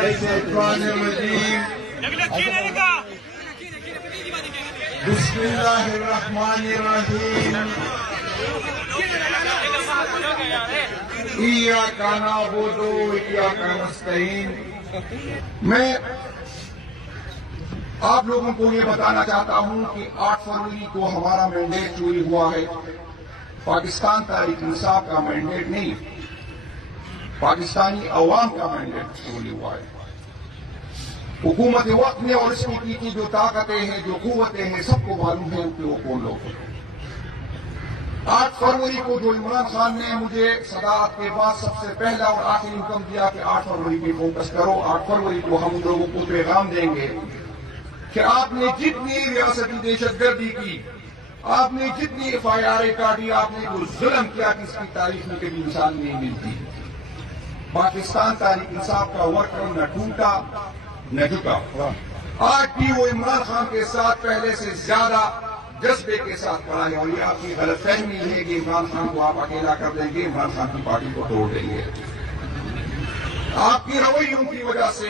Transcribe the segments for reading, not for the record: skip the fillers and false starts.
الشیطان الرجیم بسم اللہ الرحمن الرحیم ایاک نعبد و ایاک نستعین۔ میں آپ لوگوں کو یہ بتانا چاہتا ہوں کہ 8 فروری کو ہمارا مینڈیٹ چوری ہوا ہے۔ پاکستان تحریک انصاف کا مینڈیٹ نہیں، پاکستانی عوام کا مینڈیٹ چوری ہوا ہے۔ حکومت وقت نے اور اس کے پیچھے جو طاقتیں ہیں، جو قوتیں ہیں، سب کو معلوم ہے کہ وہ کون لوگ ہیں۔ 8 فروری کو جو عمران خان نے مجھے صدارت کے بعد سب سے پہلا اور آخری حکم دیا کہ 8 فروری پہ فوکس کرو، 8 فروری کو ہم لوگوں کو پیغام دیں گے کہ آپ نے جتنی ریاستی دہشت گردی کی، آپ نے جتنی FIR کاٹی، آپ نے جو ظلم کیا کہ اس کی تاریخ میں کبھی مثال نہیں ملتی۔ پاکستان تحریک انصاف کا ورکر نہ ٹوٹا نہ جھکا۔ آج بھی وہ عمران خان کے ساتھ پہلے سے زیادہ جذبے کے ساتھ کھڑا ہے، اور یہ آپ کی غلط فہمی ہے کہ عمران خان کو آپ اکیلا کر دیں گے، عمران خان کی پارٹی کو توڑ دیں گے۔ آپ کی رویوں کی وجہ سے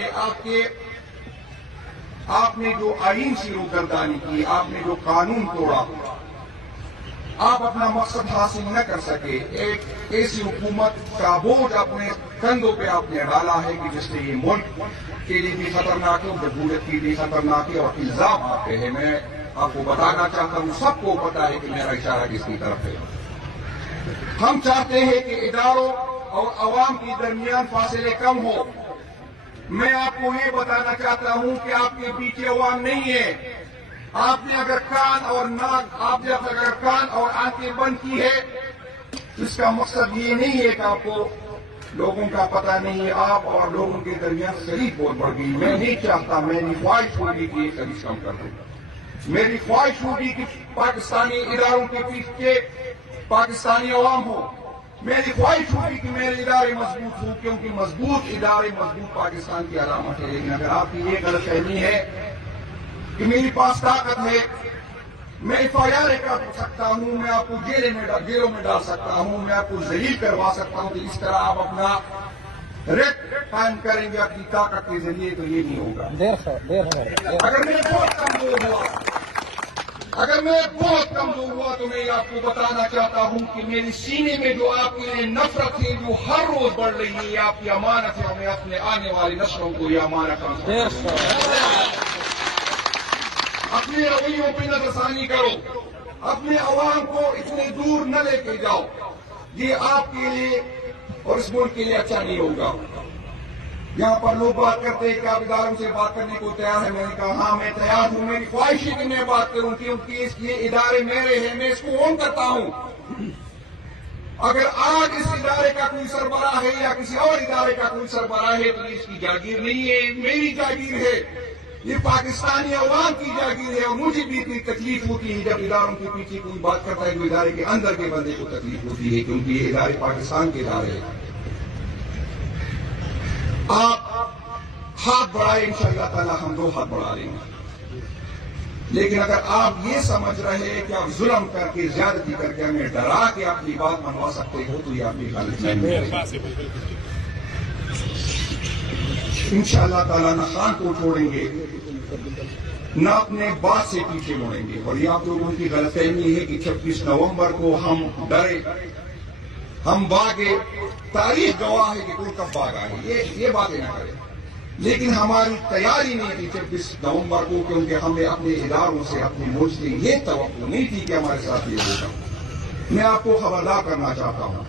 آپ نے جو آئین سے روگردانی کی، آپ نے جو قانون توڑا، آپ اپنا مقصد حاصل نہ کر سکے۔ ایک ایسی حکومت کا بوجھ اپنے کندھوں پہ آپ نے ڈالا ہے کہ جس سے یہ ملک کے لیے بھی خطرناک ہے، جمہوریت کے لیے خطرناک ہے، اور الزام آتے ہیں۔ میں آپ کو بتانا چاہتا ہوں، سب کو پتا ہے کہ میرا اشارہ کس کی طرف ہے۔ ہم چاہتے ہیں کہ اداروں اور عوام کے درمیان فاصلے کم ہو۔ میں آپ کو یہ بتانا چاہتا ہوں کہ آپ کے پیچھے عوام نہیں ہے۔ آپ نے اگر کان اور آنکھیں بند کی ہے تو اس کا مقصد یہ نہیں ہے کہ آپ کو لوگوں کا پتہ نہیں ہے۔ آپ اور لوگوں کے درمیان خرید بہت بڑھ گئی۔ میں نہیں چاہتا، میری خواہش ہوگی کہ یہ خرید کم کر دوں۔ میری خواہش ہوگی کہ پاکستانی اداروں کے پیچھے پاکستانی عوام ہو۔ میری خواہش ہوگی کہ میرے ادارے مضبوط ہوں، کیونکہ مضبوط ادارے مضبوط پاکستان کی علامت ہے۔ لیکن اگر آپ کی یہ غلط فہمی ہے کہ میرے پاس طاقت ہے، میں FIR کر سکتا ہوں، میں آپ کو جیلوں میں ڈال سکتا ہوں، میں آپ کو ذلیل کروا سکتا ہوں، تو اس طرح آپ اپنا ریٹ قائم کریں گے اپنی طاقت کے ذریعے، تو یہ نہیں ہوگا۔ اگر میں بہت کمزور ہوا تو میں آپ کو بتانا چاہتا ہوں کہ میرے سینے میں جو آپ کے لیے نفرت ہے، جو ہر روز بڑھ رہی ہے، یہ آپ کی امانت ہے، اور میں اپنے آنے والی نسلوں کو یہ امانت کرتا ہوں۔ اپنے رویوں پہ نظر ثانی کرو، اپنے عوام کو اتنے دور نہ لے کے جاؤ، یہ آپ کے لیے اور اس ملک کے لیے اچھا نہیں ہوگا۔ یہاں پر لوگ بات کرتے ہیں کہ آپ اداروں سے بات کرنے کو تیار ہیں۔ میں نے کہا ہاں میں تیار ہوں، میری خواہش ہے کہ میں بات کروں، کیونکہ یہ ادارے میرے ہیں، میں اس کو اون کرتا ہوں۔ اگر آج اس ادارے کا کوئی سربراہ ہے یا کسی اور ادارے کا کوئی سربراہ ہے تو یہ اس کی جاگیر نہیں ہے، میری جاگیر ہے، یہ پاکستانی عوام کی جاگیر ہے۔ اور مجھے بھی اتنی تکلیف ہوتی ہے جب اداروں کے پیچھے کوئی بات کرتا ہے، جو ادارے کے اندر کے بندے کو تکلیف ہوتی ہے، کیونکہ یہ ادارے پاکستان کے ادارے ہیں۔ آپ ہاتھ بڑھائیں، انشاءاللہ تعالی ہم 2 ہاتھ بڑھا لیں گے۔ لیکن اگر آپ یہ سمجھ رہے ہیں کہ آپ ظلم کر کے، زیادتی کر کے، ہمیں ڈرا کے اپنی بات منوا سکتے ہو، تو یہ آپ کی غلط فہمی ہے۔ انشاءاللہ تعالی نہ خان کو چھوڑیں گے، نہ اپنے بات سے پیچھے مڑیں گے۔ اور یہ آپ لوگوں کی غلط فہمی ہے کہ 26 نومبر کو ہم ڈرے، ہم بھاگے۔ تاریخ گواہ ہے کہ کوئی کب بھاگا ہے، یہ باتیں نہ کریں۔ لیکن ہماری تیاری نہیں تھی 26 نومبر کو، کیونکہ ہمیں اپنے اداروں سے، اپنے ملک سے یہ توقع نہیں تھی کہ ہمارے ساتھ یہ ہوگا۔ میں آپ کو خبردار کرنا چاہتا ہوں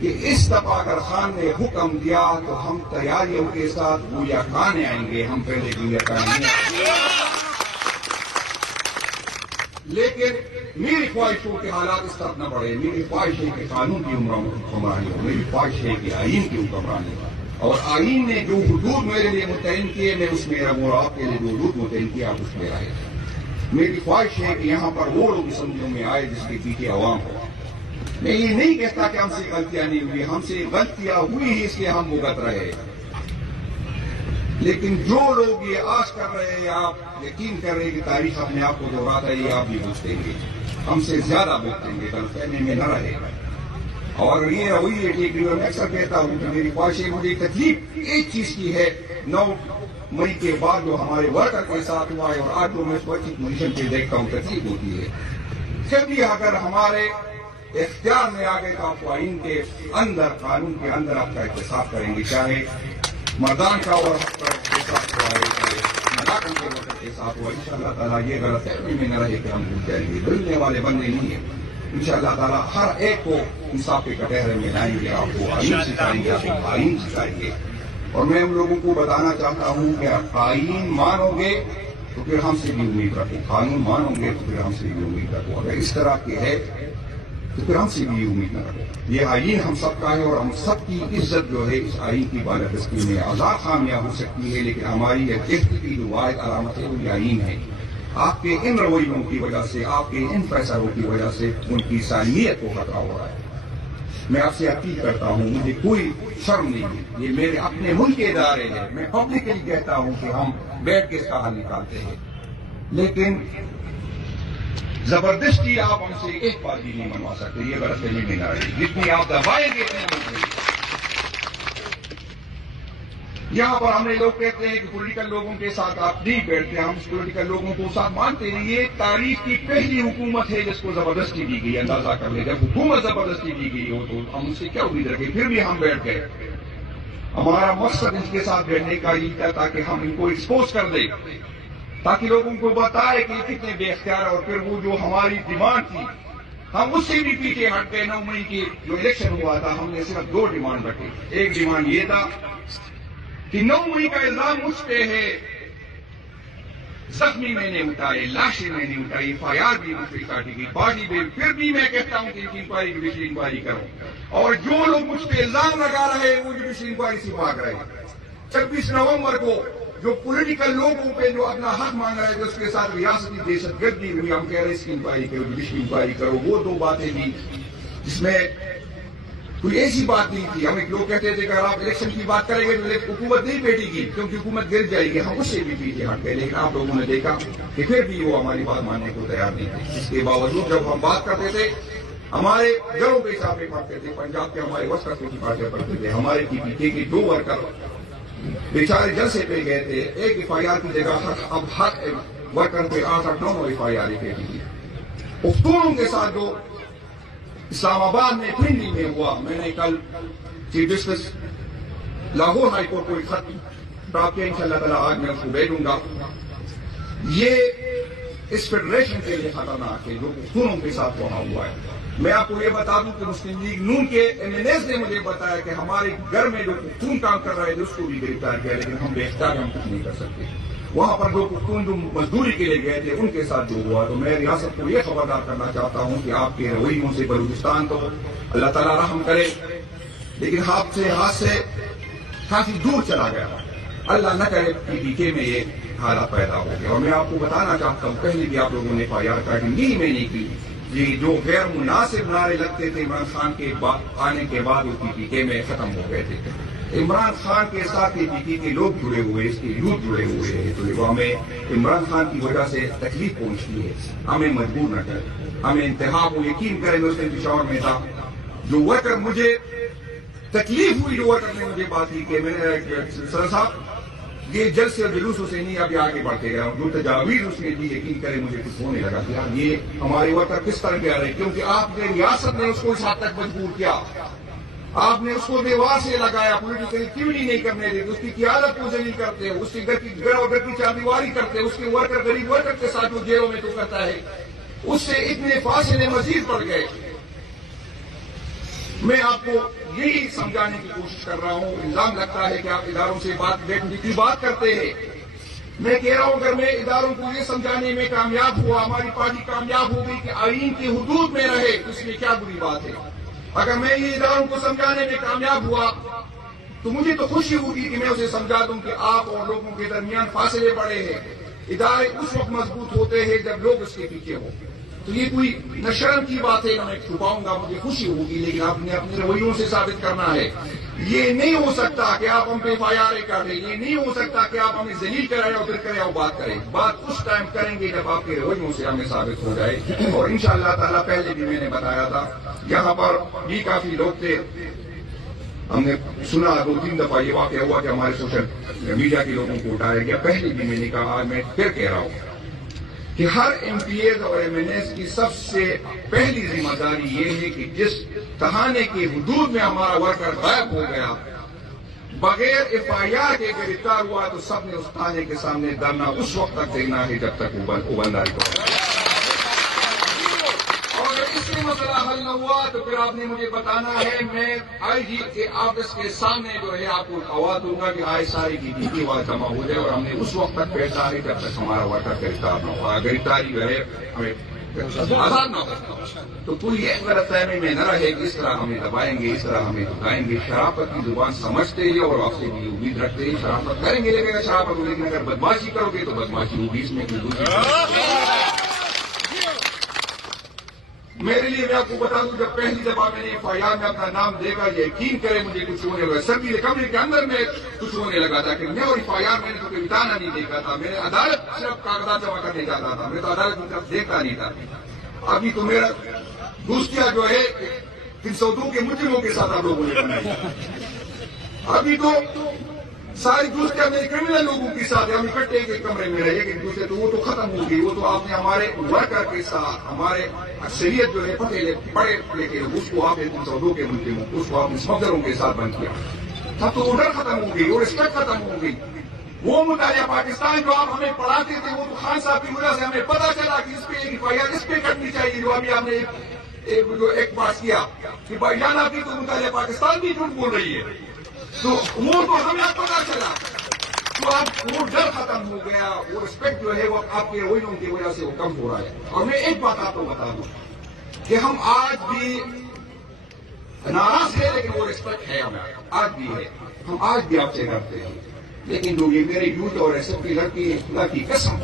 کہ اس دفعہ اگر خان نے حکم دیا تو ہم تیاریوں کے ساتھ گویا کھانے آئیں گے، ہم پہلے گویا کھانے آئیں گے۔ لیکن میری خواہش ہو کہ حالات اس طرح نہ بڑھے۔ میری خواہش ہے کہ قانون کی حکمرانی ہو، میری خواہش ہے کہ آئین کی حکمرانی ہو، اور آئین نے جو حدود میرے لیے متعین کیے، میں اس میں رہوں، اور آپ کے لیے جو حدود متعین کیا آپ اس میں رہے۔ میری خواہش ہے کہ یہاں پر وہ لوگ اسمبلیوں میں آئے جس کے پیچھے عوام ہو۔ میں یہ نہیں کہتا کہ ہم سے غلطیاں نہیں ہوئی، ہم سے غلطیاں ہوئی ہی اس لیے ہم بھگت رہے۔ لیکن جو لوگ یہ آس کر رہے ہیں، آپ یقین کر رہے ہیں کہ تاریخ اپنے آپ کو دہراتا ہے، یہ آپ بھی بوجھتے گے، ہم سے زیادہ بوجھتے گے، غلط فہمی میں نہ رہے گا۔ اور یہ رویے ٹھیک نہیں. میں اکثر کہتا ہوں کہ میری خواہش مجھے تکلیف ایک چیز کی ہے, 9 مئی کے بعد جو ہمارے ورکر کے ساتھ ہوا ہے, اور آج جو میں اس وقت کی پوزیشن پہ دیکھتا ہوں تکلیف ہوتی ہے. پھر بھی اگر ہمارے اختیار میں آ گئے تو آپ آئین کے اندر, قانون کے اندر آپ کا احتساب کریں گے, چاہے مردان کا اور کے ساتھ ہوا ہے, ملاقن کے ورکر کے ساتھ ہوا. ان شاء اللہ تعالیٰ یہ غلط فہمی میں نہ رہے کہ ہم بھول جائیں گے. بھولنے والے بندے نہیں ہیں. ان شاء اللہ تعالیٰ ہر ایک کو انصاف کے کٹہرے میں لائیں گے. آپ کو آئین سکھائیں گے, آپ کو آئین سکھائیں گے. اور میں ان لوگوں کو بتانا چاہتا ہوں کہ آپ آئین مانو گے تو پھر ہم سے بھی امید رکھو, قانون مانو گے تو پھر ہم سے بھی امید رکھو. اگر اس طرح کے ہے تو پھر ہم سے بھی امید نہ رکھو. یہ آئین ہم سب کا ہے, اور ہم سب کی عزت جو ہے اس آئین کی بالادستی میں. آزاد خامیاں ہو سکتی ہے, لیکن ہماری عزت کی جو واحد علامت ہے وہ یہ آئین ہے. آپ کے ان رویوں کی وجہ سے, آپ کے ان فیصلوں کی وجہ سے ان کی سالمیت کو خطرہ ہو رہا ہے. میں آپ سے اپیل کرتا ہوں, مجھے کوئی شرم نہیں ہے, یہ میرے اپنے ملک کے ادارے ہیں. میں پبلکلی کہتا ہوں کہ ہم بیٹھ کے اس کا حل نکالتے ہیں, لیکن زبردستی آپ ہم سے ایک بات بھی نہیں منوا سکتے. یہ غلط فہمی میں نہ رہی. جتنی آپ دبائیں گے اتنے منظور. یہاں پر ہمیں لوگ کہتے ہیں کہ پولیٹیکل لوگوں کے ساتھ آپ نہیں بیٹھتے. ہم اس پولیٹیکل لوگوں کو ساتھ مانتے ہیں. یہ تاریخ کی پہلی حکومت ہے جس کو زبردستی دی گئی. اندازہ کر لیں, جب حکومت زبردستی دی گئی ہو تو ہم اس سے کیا امید رکھیں. پھر بھی ہم بیٹھ گئے. ہمارا مقصد ان کے ساتھ بیٹھنے کا یہ تھا تاکہ ہم ان کو ایکسپوز کر دیں, تاکہ لوگوں کو بتائے کہ کتنے بے اختیار. اور پھر وہ جو ہماری ڈیمانڈ تھی ہم اس سے بھی پیچھے ہٹ گئے. 9 مئی کی جو الیکشن ہوا تھا ہم نے صرف 2 ڈیمانڈ رکھی. ایک ڈیمانڈ یہ تھا کہ 9 مئی کا الزام مجھ پہ ہے, زخمی میں نے اٹھائے, لاشیں میں نے اٹھائی, FIR بھی مجھ پہ کاٹی گئی, باڈی بھی. پھر بھی میں کہتا ہوں کہ انکوائری جوڈیشل انکوائری کرو. اور جو لوگ مجھ پہ الزام لگا رہے ہیں وہ جوڈیشل انکوائری سے بھاگ رہے ہیں. 26 نومبر کو جو پولیٹیکل لوگوں پہ جو اپنا حق مانگ رہے تھے اس کے ساتھ ریاستی دہشت گردی ہوئی. ہم کہہ رہے ہیں اس کی انکوائری کرو, جوڈیشل انکوائری کرو. وہ 2 باتیں بھی جس میں کوئی ایسی بات نہیں تھی. ہمیں لوگ کہتے تھے کہ اگر آپ الیکشن کی بات کریں گے تو حکومت نہیں بیٹھے گی کیونکہ حکومت گر جائے گی. ہم اس سے بھی پیچھے ہٹ گئے, لیکن آپ لوگوں نے دیکھا کہ پھر بھی وہ ہماری بات ماننے کو تیار نہیں تھے. اس کے باوجود جب ہم بات کرتے تھے ہمارے گھروں کے حساب میں پڑھتے تھے. پنجاب کے ہمارے ورکر کی پارٹیاں پڑھتے تھے. ہمارے PPK کے 2 ورکر بیچارے جلسے پہ گئے تھے. ایک FIR کی جگہ اب ہر ورکر پہ 8-9 FIR لکھے تھی. پختونوں کے ساتھ جو اسلام آباد میں پنڈی میں ہوا, میں نے کل chief justice Lahore high court کو ایک خط ڈراپ کیا. انشاءاللہ تعالیٰ آج میں اس کو بھیجوں گا. یہ اس فیڈریشن کے لیے خطرناک ہے جو پختونوں کے ساتھ وہاں ہوا ہے. میں آپ کو یہ بتا دوں کہ مسلم لیگ نون کے MNAs نے مجھے بتایا کہ ہمارے گھر میں جو پختون کام کر رہے تھے اس کو بھی گرفتار کیا, لیکن ہم بے اختیار ہم کچھ نہیں کر سکتے. وہاں پر جو پختون جو مزدوری کے لیے گئے تھے ان کے ساتھ جو ہوا, تو میں ریاست کو یہ خبردار کرنا چاہتا ہوں کہ آپ کے رویوں سے بلوچستان تو اللہ تعالیٰ رحم کرے, لیکن ہاتھ سے کافی دور چلا گیا. اللہ نہ کرے PPK میں یہ حالات پیدا ہو گئے. اور میں آپ کو بتانا چاہتا ہوں, پہلے بھی آپ لوگوں نے FIR کاٹی, نہیں میں نہیں کی. یہ جو غیر مناسب نعرے لگتے تھے عمران خان کے آنے کے بعد وہ PPK میں ختم ہو گئے تھے. عمران خان کے ساتھ PPK کے لوگ جڑے ہوئے, اس کے یوتھ جڑے ہوئے ہیں, تو ہمیں عمران خان کی وجہ سے تکلیف پہنچتی ہے. ہمیں مجبور نہ کریں, ہمیں انتہا کو یقین کریں. اس دن پشاور میں تھا جو ورکر, مجھے تکلیف ہوئی جو ورکر نے مجھے بات کی کہ میں نے سر صاحب یہ جلسے اور جلوسوں سے نہیں ابھی آگے بڑھتے گئے. جو تجاویز اس نے دی یقین کریں مجھے کچھ ہونے لگا کہ یار یہ ہمارے ورکر کس طرح کے آ رہے ہیں, کیونکہ آپ نے ریاست نے اس کو اس حد تک مجبور کیا. آپ نے اس کو دیوار سے لگایا, پولیٹیکل ایکٹیویٹی نہیں کرنے دیتے, اس کی قیادت کو ذلیل کرتے, اس کے گھر کی چاردیواری کرتے, اس کے ورکر غریب ورکر کے ساتھ جو جیلوں میں تو کرتا ہے, اس سے اتنے فاصلے مزید پڑ گئے. میں آپ کو یہی سمجھانے کی کوشش کر رہا ہوں. الزام لگتا ہے کہ آپ اداروں سے بات کرتے ہیں. میں کہہ رہا ہوں اگر میں اداروں کو یہ سمجھانے میں کامیاب ہوا, ہماری پارٹی کامیاب ہو گئی کہ آئین کی حدود میں رہے, تو اس میں کیا بری بات ہے. اگر میں یہ اداروں کو سمجھانے میں کامیاب ہوا تو مجھے تو خوشی ہوگی کہ میں اسے سمجھا دوں کہ آپ اور لوگوں کے درمیان فاصلے بڑے ہیں. ادارے اس وقت مضبوط ہوتے ہیں جب لوگ اس کے پیچھے ہوں. تو یہ کوئی نہ شرم کی بات ہے نہ میں چھپاؤں گا, مجھے خوشی ہوگی, لیکن آپ نے اپنے رویوں سے ثابت کرنا ہے. یہ نہیں ہو سکتا کہ آپ ہم پہ ایف آئی آر کر دیں، یہ نہیں ہو سکتا کہ آپ ہمیں ذلیل کرائے اور پھر کرے اور بات کریں. بات اس ٹائم کریں گے جب آپ کے رویوں سے ہمیں ثابت ہو جائے. اور انشاءاللہ تعالیٰ پہلے بھی میں نے بتایا تھا، یہاں پر بھی کافی لوگ تھے، ہم نے سنا 2-3 دفعہ یہ واقعہ ہوا کہ ہمارے سوشل میڈیا کے لوگوں کو اٹھایا گیا. پہلے بھی میں نے کہا، میں پھر کہہ رہا ہوں کہ ہر ایم پی ایز اور ایم این ایز کی سب سے پہلی ذمہ داری یہ ہے کہ جس تھانے کے حدود میں ہمارا ورکر غائب ہو گیا، بغیر ایف آئی آر کے گرفتار ہوا، تو سب نے اس تھانے کے سامنے دھرنا اس وقت تک دینا ہے جب تک وہ بندہ ریکارڈ. اور اس سے مسئلہ حل نہ ہوا تو پھر آپ نے مجھے بتانا ہے، میں آئی جی کے آفس کے سامنے جو ہے آپ کو آواز دوں گا کہ آئے سارے کی ڈیٹی آواز جمع ہو جائے، اور ہم نے اس وقت تک بیٹھنا ہے جب تک ہمارا ورکر گرفتار نہ ہوا. گرفتاری جو ہے ہمیں آزاد نہ ہو. تو کوئی ایک غلط فہمی میں نہ رہے کہ اس طرح ہمیں دبائیں گے، اس طرح ہمیں دبائیں گے. شرافت کی زبان سمجھتے ہیں اور آپ سے بھی امید رکھتے ہیں شرافت کریں گے، لیکن شرافت ہو، لیکن اگر بدماشی کرو گے تو بدماشی ہوگی. اس میں میرے لیے میں آپ کو بتا دوں، جب پہلی دفعہ میں نے ایف آئی آر میں اپنا نام دیکھا، یقین کرے مجھے کچھ ہونے لگا. سردی کے کمرے کے اندر میں کچھ ہونے لگا تھا کہ میں اور ایف آئی آر میں نے تو کوئی بتانا نہیں دیکھا تھا. میں نے عدالت صرف کاغذات جمع کرنے جاتا تھا، میں تو عدالت کی طرف دیکھتا نہیں تھا. ابھی تو میرا دوستیاں جو ہے 302 کے مجرموں کے ساتھ آپ لوگوں نے بنائی. ابھی تو ساری دوستیاں میرے کرمنل لوگوں کے ساتھ ہم اکٹھے ایک کمرے میں رہے ایک دوسرے، تو وہ تو ختم ہو گئی. وہ تو آپ نے ہمارے ورکر کے ساتھ ہمارے اکثریت جو ہے پڑے لکھے اس کو آپ نے 302 کے مجرموں اس کو آپ نے اسمگلروں کے ساتھ بند کیا. تب تو آرڈر ختم ہو گئی اور رسپیکٹ ختم ہو گئی. وہ مطالعہ پاکستان جو آپ ہمیں پڑھاتے تھے، وہ تو خان صاحب کی وجہ سے ہمیں پتا چلا کہ اس پہ ایک ایف آئی آر اس پہ کرنی چاہیے. جو ابھی آپ نے ایک بات کیا کہ بھائی جان آپ کی تو مطالعہ پاکستان بھی جھوٹ بول رہی ہے، تو وہ تو ہمیں پتا چلا. تو آپ وہ ڈر ختم ہو گیا، وہ رسپیکٹ جو ہے وہ آپ کے رویوں کی وجہ سے وہ کم ہو رہا ہے. اور میں ایک بات آپ کو بتا دوں کہ ہم آج بھی ناراض ہے، لیکن وہ رسپیکٹ ہے ہمیں آج بھی ہے. ہم آج بھی آپ سے ڈرتے ہیں، لیکن جو یہ میرے یوتھ اور ایس ایف کی لڑکی ہے، خدا کی قسم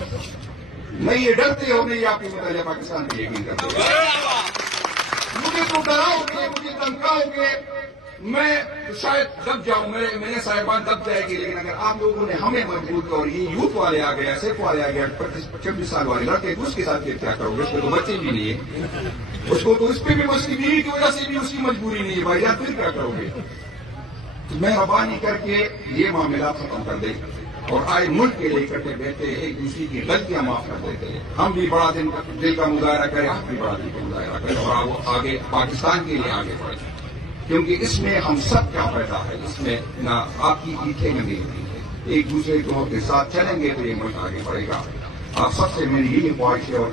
نہیں یہ ڈرتے ہو، نہیں آپ کی مطالعہ پاکستان کی یقین کرتے. مجھے تو ڈراؤ گے، مجھے دھمکاؤ گے، میں شاید دب جاؤں، میرے صاحبان دب جائے گی. لیکن اگر آپ لوگوں نے ہمیں مجبور کیا اور یہ یوتھ والے آ گئے، ایسے والے آ گئے 25-26 سال والے لڑکے، تو اس کے ساتھ کیا کرو گے؟ اس کو تو بچے بھی نہیں ہے، اس کو تو اس پہ بھی اس کی بیوی کی وجہ سے بھی اس کی مجبوری نہیں ہے. بھائی یار پھر کیا کرو گے؟ مہربانی کر کے یہ معاملات ختم کر دیں اور آئے ملک کے لیے اکٹھے بیٹھے ایک دوسرے کی غلطیاں معاف کر دیتے ہیں. ہم بھی بڑا دل کا مظاہرہ کریں، آپ بھی بڑا دل کا مظاہرہ کریں اور وہ آگے پاکستان کے لیے آگے بڑھیں، کیونکہ اس میں ہم سب کا فائدہ ہے. اس میں نہ آپ کی پیٹھیں نہ میری پیٹھیں، ایک دوسرے کے ساتھ چلیں گے تو یہ ملک آگے بڑھے گا. آپ سب سے میری یہی خواہش ہے، اور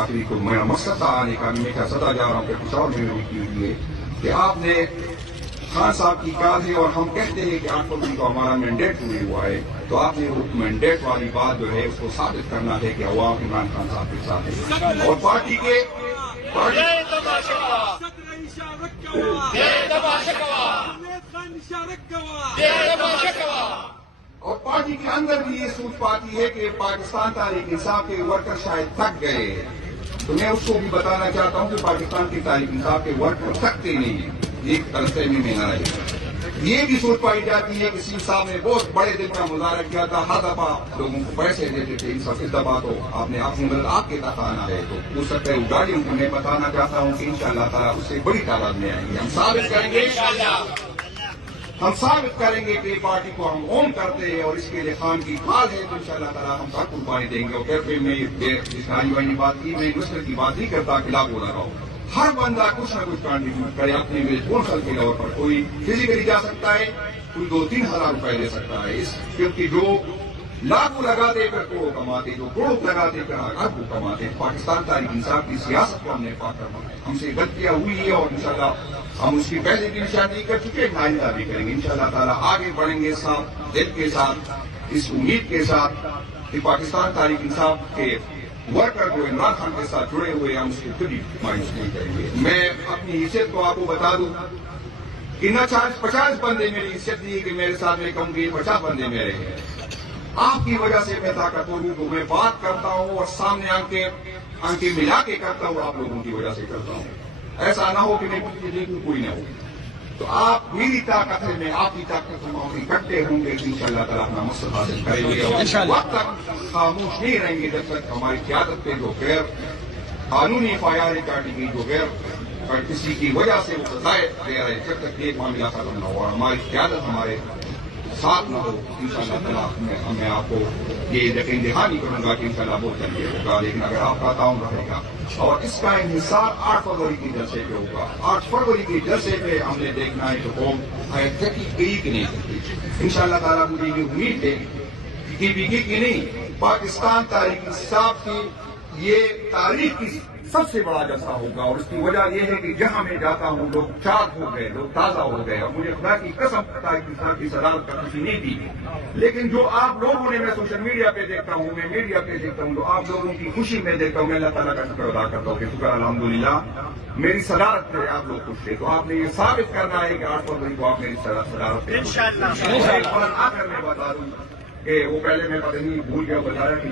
آخری کو میرا مقصد تھا آنے کا، میں کیا سدا جا رہا ہوں کہ کچھ اور میں نے کی ہوئی ہے کہ آپ نے خان صاحب کی کال ہے اور ہم کہتے ہیں کہ 8 فروری کو ہمارا مینڈیٹ ہوئی ہوا ہے، تو آپ نے وہ مینڈیٹ والی بات جو ہے اس کو ثابت کرنا ہے کہ عوام عمران خان صاحب کے ساتھ ہے اور پارٹی کے اور پارٹی کے اندر بھی یہ سوچ پاتی ہے کہ پاکستان تحریک انصاف کے ورکر شاید تھک گئے. تو میں اس کو بھی بتانا چاہتا ہوں کہ پاکستان کی تحریک انصاف کے ورکر تھکتے نہیں ہیں، ایک غلط فہمی میں نہ رہے. یہ بھی سوچ پائی جاتی ہے کہ سی صاحب نے بہت بڑے دل کا مظاہرہ کیا تھا، ہر دفعہ لوگوں کو پیسے دیتے تھے. اس دفعہ تو آپ نے اپنی مدد آپ کے تک آنا ہے، تو ہو سکتا ہے وہ گاڑیوں کو میں بتانا چاہتا ہوں کہ انشاءاللہ تعالیٰ اس سے بڑی تعداد میں آئیں گے. ہم ثابت کریں گے ہم ثابت کریں گے کہ پارٹی کو ہم اون کرتے ہیں اور اس کے لیے خان کی کال ہے، تو انشاءاللہ تعالیٰ ہم سب قربانی دیں گے. اور پھر میں جس آئی وائنی بات کی، میں نسل کی بات نہیں کرتا کہ لاکھ بولا رہا ہوں. ہر بندہ کچھ نہ کچھ کانٹریبیوٹ کرے اپنے ریسپونسل کے طور پر. کوئی فزیکلی جا سکتا ہے، کوئی 2-3 ہزار روپے دے سکتا ہے، کیونکہ جو لاکھوں لگاتے پھر کروڑوں کماتے، جو کروڑوں لگاتے پھر اربوں کماتے. پاکستان تحریک انصاف کی سیاست کو ہم نے پاک کرنا ہے. ہم سے غلطیاں ہوئی ہے اور انشاءاللہ ہم اس کی پہلے بھی نشاندہی کر چکے، آئندہ بھی کریں گے. انشاءاللہ تعالیٰ آگے بڑھیں گے صاف دل کے ساتھ، اس امید کے ساتھ کہ پاکستان تحریک انصاف کے ورکر جو عمران خان کے ساتھ جڑے ہوئے ہم اس کو کبھی مایوس نہیں کریں گے. میں اپنی حیثیت کو آپ کو بتا دوں کہ نہ 50 بندے میری حیثیت نہیں کہ میرے ساتھ میں کہوں گے 50 بندے میرے ہیں. آپ کی وجہ سے میں طاقتور ہوں، تو میں بات کرتا ہوں اور سامنے آنکھیں ملا کے کرتا ہوں، آپ لوگوں کی وجہ سے کرتا ہوں. ایسا نہ ہو کہ میں کوئی نہ ہو. تو آپ میری طاقت ہے، میں آپ کی طاقت ہوں، ہم اکٹھے ہوں گے ان شاء اللہ تعالیٰ اپنا مقصد حاصل کریں گے اور وقت تک خاموش نہیں رہیں گے جب تک ہماری قیادت پہ جو غیر قانونی فائرنگ کاٹی گئی، جو غیر کسی کی وجہ سے وہ سزائیں دے رہے ہیں، جب تک یہ معاملہ ختم نہ ہو اور ہماری قیادت ہمارے ساتھ نہ ہو ان شاء اللہ تعالیٰ میں آپ کو یہ یقین دہانی کروں گا کہ ان شاء اللہ بہت جلدی ہوگا، لیکن اگر آپ کا تعاون رہے گا اور اس کا انحصار 8 فروری کی جلسے پہ ہوگا۔ 8 فروری کی جلسے پہ ہم نے دیکھنا ہے کہ قوم حیثیتی گئی کہ نہیں کرتی۔ ان شاء اللہ تعالیٰ مجھے یہ امید ہے کہ بگی کی نہیں، پاکستان تاریخ انصاف کی یہ تاریخ کی سب سے بڑا جلسہ ہوگا، اور اس کی وجہ یہ ہے کہ جہاں میں جاتا ہوں لوگ چاک ہو گئے، لوگ تازہ ہو گئے، اور مجھے خدا کی قسم تاریخ انصاف کی صدارت کا خوشی نہیں دی، لیکن جو آپ لوگوں نے، میں سوشل میڈیا پہ دیکھتا ہوں، میں میڈیا پہ دیکھتا ہوں، تو آپ لوگوں کی خوشی میں دیکھتا ہوں، میں اللہ تعالیٰ کا شکر ادا کرتا ہوں کہ شکر الحمدللہ میری صدارت پہ آپ لوگ خوش تھے، تو آپ نے یہ ثابت کرنا ہے کہ 8 فروری کو آپ میری صدارت پہ آخر میں بتا دوں کہ وہ پہلے میں پتہ نہیں بھول گیا بتایا کہ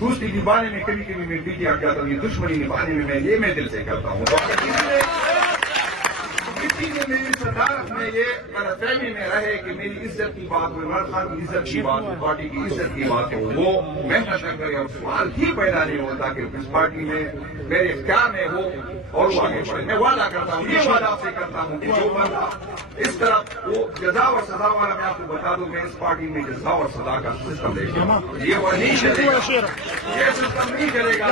دوسری نبھانے میں کبھی کبھی میں بیٹی آ جاتا ہوں، یہ دشمنی نبھانے میں دل سے کرتا ہوں، تو کسی نے میری صدارت میں یہ غلط فہمی میں رہے کہ میری عزت کی بات ہو، عمران خان کی عزت کی بات ہو، پارٹی کی عزت کی بات ہو، وہ محنت نہ کرے اور سوال ہی پیدا نہیں ہوتا کہ اس پارٹی میں میرے اختیار میں ہو اور وہ آگے بڑھے۔ میں وعدہ کرتا ہوں، یہ وعدہ آپ سے کرتا ہوں کہ جو بندہ اس طرح وہ جزا اور سزا والا، میں آپ کو بتا دوں، میں اس پارٹی میں جزا اور سزا کا سسٹم لے گا، یہ وہ نہیں چلے گا، یہ سسٹم نہیں چلے گا،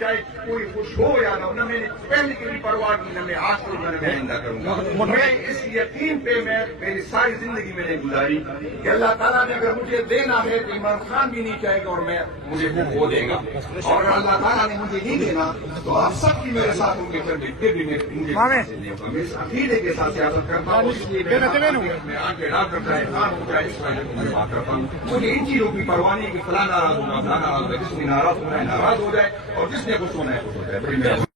چاہے کوئی خوش ہو یا نہ ہو، نہ میں نے پہلے کی بھی پرواہ کی، نہ میں آج کو میں آئندہ کروں گا۔ میں اس یقین پہ میں میری ساری زندگی میں نے گزاری کہ اللہ تعالیٰ نے اگر مجھے دینا ہے تو عمران خان بھی نہیں چاہے گا اور مجھے وہ کھو دے گا، اور اگر اللہ تعالیٰ نے مجھے نہیں دینا تو آپ سب کی میرے ساتھ ہوں گے، پھر بھی میں اس عقیدے کے ساتھ سیاست کرتا ہوں، اس لیے میں آگے ڈاکٹر چاہے خان ہو جائے اس وجہ سے بات کرتا ہوں، مجھے ان چیزوں کی پرواہ نہیں کہ فلاں ناراض ہوگا، فلاں ناراض ہوگا، جس میں ناراض ہونا ہے ناراض ہو جائے اور جس نے خوش ہونا ہے خوش ہو جائے۔